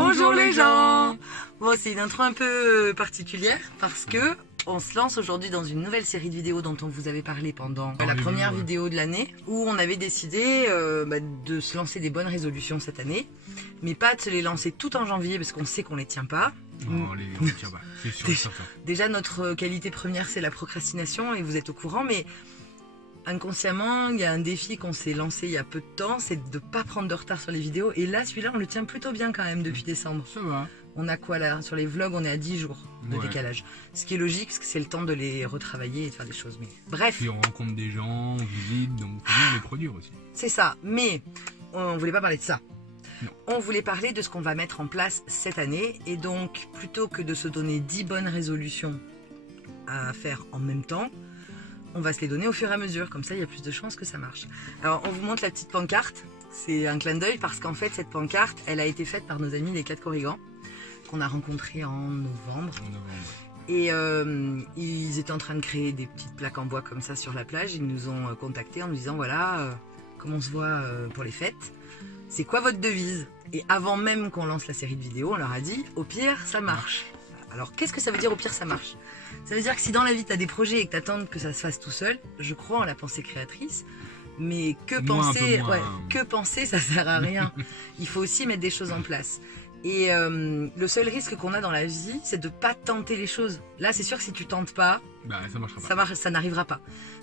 Bonjour les gens. Bon, c'est une intro un peu particulière parce que on se lance aujourd'hui dans une nouvelle série de vidéos dont on vous avait parlé pendant la première vidéo de l'année, où on avait décidé de se lancer des bonnes résolutions cette année, mais pas de se les lancer tout en janvier parce qu'on sait qu'on les tient pas. Non, on les tient pas, c'est sûr et certain. Déjà, notre qualité première, c'est la procrastination et vous êtes au courant, mais inconsciemment, il y a un défi qu'on s'est lancé il y a peu de temps, c'est de ne pas prendre de retard sur les vidéos. Et là, celui-là, on le tient plutôt bien quand même depuis décembre. Ça va. On a quoi là? Sur les vlogs, on est à 10 jours de décalage. Ce qui est logique, parce que c'est le temps de les retravailler et de faire des choses. Mais bref. Puis on rencontre des gens, on visite, donc il faut bien les produire aussi. C'est ça, mais on voulait pas parler de ça. Non. On voulait parler de ce qu'on va mettre en place cette année. Et donc, plutôt que de se donner 10 bonnes résolutions à faire en même temps, on va se les donner au fur et à mesure. Comme ça, il y a plus de chances que ça marche. Alors, on vous montre la petite pancarte. C'est un clin d'œil parce qu'en fait, cette pancarte, elle a été faite par nos amis les 4 Corrigans, qu'on a rencontrés en novembre. Et ils étaient en train de créer des petites plaques en bois comme ça sur la plage. Ils nous ont contactés en nous disant, voilà, comme on se voit pour les fêtes, c'est quoi votre devise? Et avant même qu'on lance la série de vidéos, on leur a dit, au pire, ça marche. Alors, qu'est-ce que ça veut dire au pire, ça marche? Ça veut dire que si dans la vie, tu as des projets et que tu attends que ça se fasse tout seul, je crois en la pensée créatrice, mais que penser, ça sert à rien. Il faut aussi mettre des choses en place. Et le seul risque qu'on a dans la vie, c'est de ne pas tenter les choses. Là, c'est sûr que si tu tentes pas, ça marchera pas. Ça n'arrivera pas.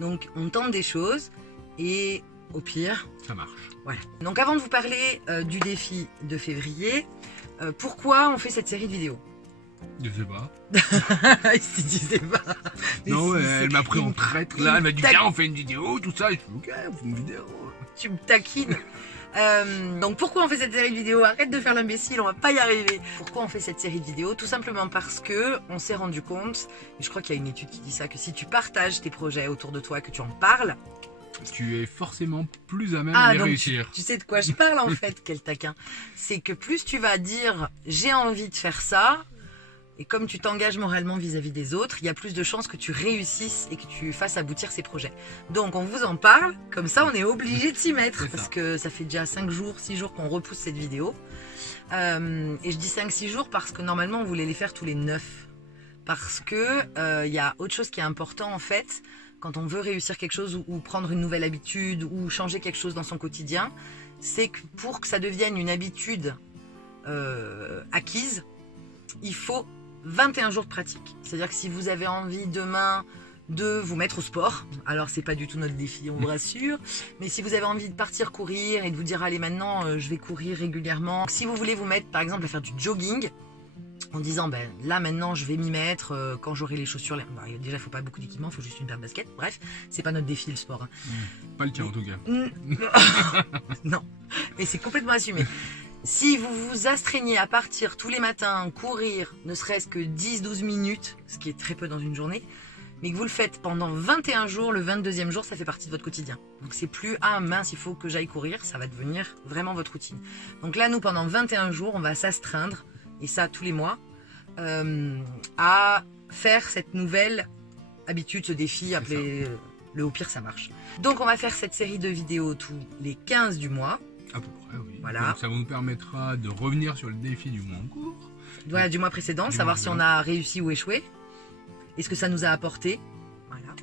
Donc, on tente des choses et au pire, ça marche. Voilà. Donc, avant de vous parler du défi de février, pourquoi on fait cette série de vidéos? Je sais pas. Si tu sais pas. Mais non, si, elle m'a pris en traître là, elle m'a dit viens, on fait une vidéo, tout ça. Je suis ok, on fait une vidéo. Tu me taquines. Donc pourquoi on fait cette série de vidéos? Arrête de faire l'imbécile, on va pas y arriver. Pourquoi on fait cette série de vidéos? Tout simplement parce que on s'est rendu compte, et je crois qu'il y a une étude qui dit ça, que si tu partages tes projets autour de toi, que tu en parles, tu es forcément plus à même à les réussir. Tu sais de quoi je parle en fait, quel taquin. C'est que plus tu vas dire j'ai envie de faire ça, et comme tu t'engages moralement vis-à-vis des autres, il y a plus de chances que tu réussisses et que tu fasses aboutir ces projets. Donc on vous en parle, comme ça on est obligé de s'y mettre. Parce que ça fait déjà 5 jours, 6 jours qu'on repousse cette vidéo. Et je dis 5-6 jours parce que normalement on voulait les faire tous les 9. Parce que y a autre chose qui est important en fait, quand on veut réussir quelque chose ou prendre une nouvelle habitude ou changer quelque chose dans son quotidien, c'est que pour que ça devienne une habitude acquise, il faut 21 jours de pratique. C'est-à-dire que si vous avez envie demain de vous mettre au sport, alors c'est pas du tout notre défi, on vous rassure, mais si vous avez envie de partir courir et de vous dire allez maintenant je vais courir régulièrement, si vous voulez vous mettre par exemple à faire du jogging en disant ben là maintenant je vais m'y mettre quand j'aurai les chaussures, déjà il faut pas beaucoup d'équipement, il faut juste une paire de baskets, bref c'est pas notre défi le sport hein. Pas le tien en tout cas. Non, mais c'est complètement assumé. Si vous vous astreignez à partir tous les matins, courir, ne serait-ce que 10-12 minutes, ce qui est très peu dans une journée, mais que vous le faites pendant 21 jours, le 22e jour, ça fait partie de votre quotidien. Donc c'est plus « Ah mince, il faut que j'aille courir », ça va devenir vraiment votre routine. Donc là, nous, pendant 21 jours, on va s'astreindre, et ça tous les mois, à faire cette nouvelle habitude, ce défi appelé le « Au pire, ça marche ». Donc on va faire cette série de vidéos tous les 15 du mois. À peu près, oui. Voilà. Donc ça nous permettra de revenir sur le défi du mois en cours. Voilà, du mois précédent, savoir si on a réussi ou échoué. Et ce que ça nous a apporté. Voilà.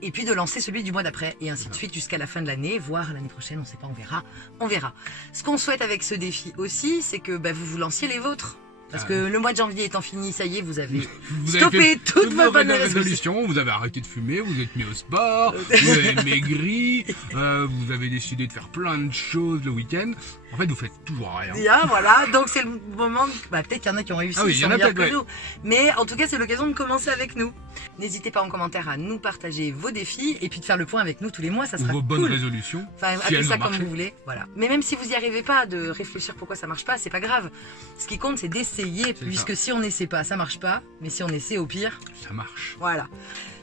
Et puis de lancer celui du mois d'après. Et ainsi de suite jusqu'à la fin de l'année, voire l'année prochaine, on ne sait pas, on verra. On verra. Ce qu'on souhaite avec ce défi aussi, c'est que vous vous lanciez les vôtres. Parce que le mois de janvier étant fini, ça y est, vous avez stoppé toutes vos bonnes résolutions. Vous avez arrêté de fumer, vous êtes mis au sport, vous avez maigri, vous avez décidé de faire plein de choses le week-end. En fait, vous faites toujours rien. Bien, voilà. Donc c'est le moment. Peut-être qu'il y en a qui ont réussi, il y en a peut-être que nous. Mais en tout cas, c'est l'occasion de commencer avec nous. N'hésitez pas en commentaire à nous partager vos défis et puis de faire le point avec nous tous les mois, ça sera vos bonnes résolutions. Enfin, appelez ça comme vous voulez. Voilà. Mais même si vous n'y arrivez pas, de réfléchir pourquoi ça marche pas, c'est pas grave. Ce qui compte, c'est d'essayer, puisque si on n'essaie pas, ça marche pas. Mais si on essaie, au pire, ça marche. Voilà.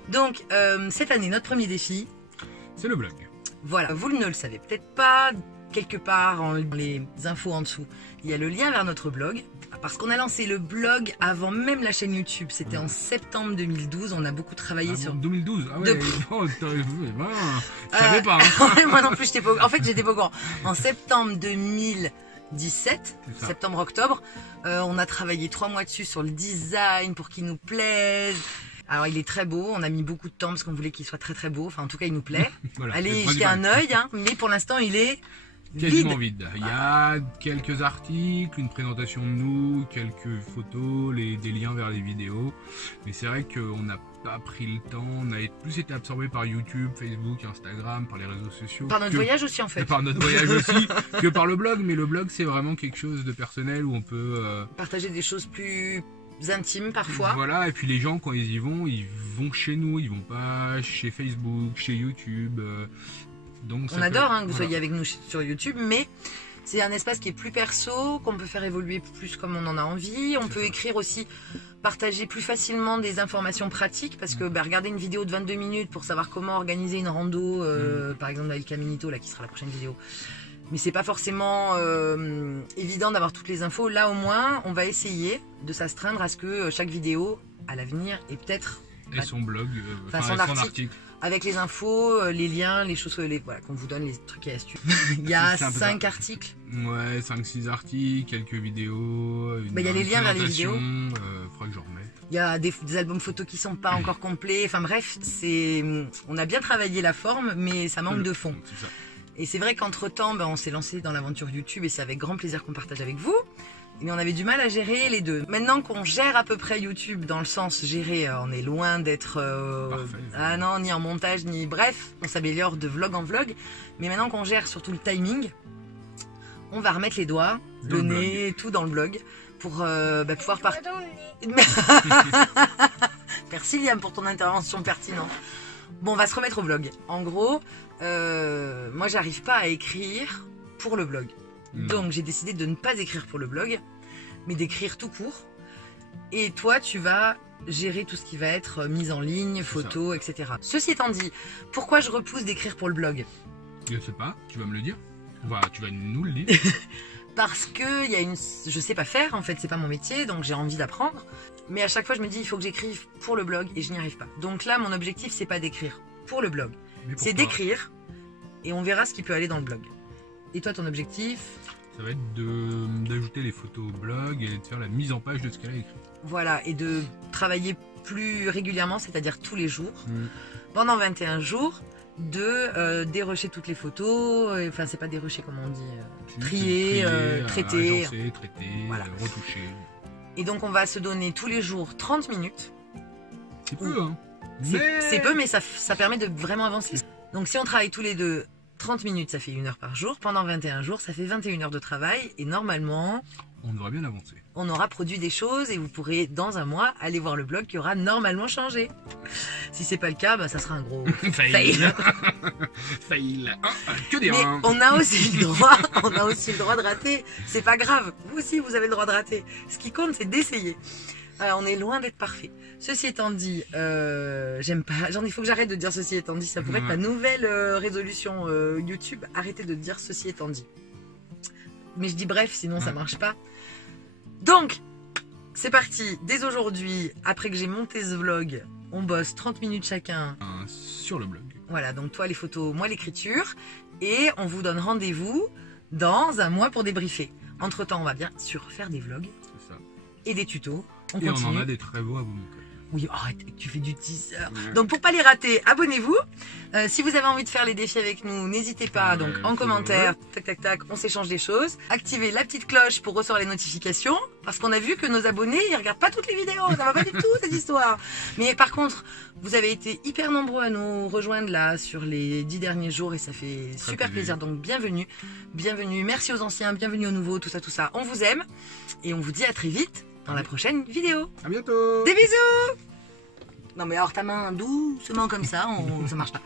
Donc cette année, notre premier défi, c'est le blog. Voilà. Vous ne le savez peut-être pas. Quelque part, en les infos en dessous, il y a le lien vers notre blog. Parce qu'on a lancé le blog avant même la chaîne YouTube. C'était en septembre 2012. On a beaucoup travaillé sur... 2012 Ah ouais, je savais pas. Moi non plus, j'étais pas... En fait, j'étais pas au courant. En septembre 2012, 2017, C'est ça. septembre-octobre. On a travaillé 3 mois dessus sur le design pour qu'il nous plaise. Alors il est très beau, on a mis beaucoup de temps parce qu'on voulait qu'il soit très très beau. Enfin en tout cas il nous plaît. Voilà, c'est Allez le jeter un principal. œil, hein. Mais pour l'instant il est Quasiment vide. vide. Il y a quelques articles, une présentation de nous, quelques photos, des liens vers les vidéos. Mais c'est vrai qu'on n'a pas pris le temps, on a plus été absorbé par YouTube, Facebook, Instagram, par les réseaux sociaux. Par notre que- voyage aussi en fait. Par notre voyage aussi, que par le blog. Mais le blog, c'est vraiment quelque chose de personnel où on peut... Partager des choses plus intimes parfois. Voilà, et puis les gens, quand ils vont chez nous, ils vont pas chez Facebook, chez YouTube. Donc On ça adore peut- hein, que vous voilà. soyez avec nous sur YouTube, mais c'est un espace qui est plus perso, qu'on peut faire évoluer plus comme on en a envie. On C'est peut ça. écrire aussi, partager plus facilement des informations pratiques, parce que regarder une vidéo de 22 minutes pour savoir comment organiser une rando, par exemple avec Caminito, là qui sera la prochaine vidéo. Mais c'est pas forcément évident d'avoir toutes les infos. Là au moins, on va essayer de s'astreindre à ce que chaque vidéo à l'avenir ait peut-être Et son blog, Enfin, enfin, son son article. article. avec les infos, les liens, les choses voilà, qu'on vous donne, les trucs et astuces. Il y a C'est un peu 5 ça. articles. Ouais, 5-6 articles, quelques vidéos. Bah, il y a les liens vers les vidéos. Faudra que j'en remette. Il y a des albums photos qui sont pas encore complets. Enfin bref, on a bien travaillé la forme, mais ça manque de fond. C'est ça. Et c'est vrai qu'entre temps, on s'est lancé dans l'aventure YouTube et c'est avec grand plaisir qu'on partage avec vous. Mais on avait du mal à gérer les deux. Maintenant qu'on gère à peu près YouTube, dans le sens gérer, on est loin d'être... Parfait. Ah non, ni en montage, ni... Bref, on s'améliore de vlog en vlog. Mais maintenant qu'on gère surtout le timing, on va remettre les doigts, Dans le le nez, tout dans le blog, pour pouvoir partir. Pas dans le nez. Merci Liam pour ton intervention pertinente. Bon, on va se remettre au blog. En gros, moi j'arrive pas à écrire pour le blog. Non. Donc j'ai décidé de ne pas écrire pour le blog, mais d'écrire tout court. Et toi, tu vas gérer tout ce qui va être mise en ligne, photos, etc. Ceci étant dit, pourquoi je repousse d'écrire pour le blog? Je sais pas, tu vas me le dire. Tu vas nous le dire. Parce que je sais pas faire, en fait, c'est pas mon métier, donc j'ai envie d'apprendre. Mais à chaque fois, je me dis, il faut que j'écrive pour le blog et je n'y arrive pas. Donc là, mon objectif, c'est pas d'écrire pour le blog, Mais c'est pourquoi d'écrire et on verra ce qui peut aller dans le blog. Et toi, ton objectif? Ça va être d'ajouter les photos au blog et de faire la mise en page de ce qu'elle a écrit. Voilà, et de travailler plus régulièrement, c'est-à-dire tous les jours, Mm. pendant 21 jours, de dérocher toutes les photos, enfin c'est pas dérocher comme on dit, trier, traiter. Agencer, traiter, Voilà. retoucher. Et donc on va se donner tous les jours 30 minutes. C'est peu, hein. C'est peu, mais ça permet de vraiment avancer. Donc si on travaille tous les deux 30 minutes, ça fait 1 heure par jour. Pendant 21 jours, ça fait 21 heures de travail. Et normalement, On devrait bien avancer. on aura produit des choses et vous pourrez, dans un mois, aller voir le blog qui aura normalement changé. Si c'est pas le cas, ça sera un gros fail. Fail. Ah, que dire, Mais hein. on a aussi le droit de rater. C'est pas grave. Vous aussi, vous avez le droit de rater. Ce qui compte, c'est d'essayer. On est loin d'être parfait. Ceci étant dit, j'aime pas. Il faut que j'arrête de dire ceci étant dit. Ça pourrait être ma nouvelle résolution YouTube. Arrêtez de dire ceci étant dit. Mais je dis bref, sinon ça marche pas. Donc, c'est parti. Dès aujourd'hui, après que j'ai monté ce vlog, on bosse 30 minutes chacun. Sur le blog. Voilà, donc toi les photos, moi l'écriture. Et on vous donne rendez-vous dans un mois pour débriefer. Entre-temps, on va bien sûr faire des vlogs C'est ça. et des tutos. On Et continue. on en a des très beaux à vous montrer. Oui, arrête, tu fais du teaser. Ouais. Donc pour pas les rater, abonnez-vous. Si vous avez envie de faire les défis avec nous, n'hésitez pas. Ouais, Donc en c'est commentaire, tac, on s'échange des choses. Activez la petite cloche pour recevoir les notifications. Parce qu'on a vu que nos abonnés, ils regardent pas toutes les vidéos. Ça va pas du tout cette histoire. Mais par contre, vous avez été hyper nombreux à nous rejoindre là sur les 10 derniers jours et ça fait Très super plaisir. Donc bienvenue. Merci aux anciens, bienvenue aux nouveaux, tout ça. On vous aime et on vous dit à très vite dans la prochaine vidéo. À bientôt. Des bisous. Non mais alors ta main doucement comme ça, ça marche pas.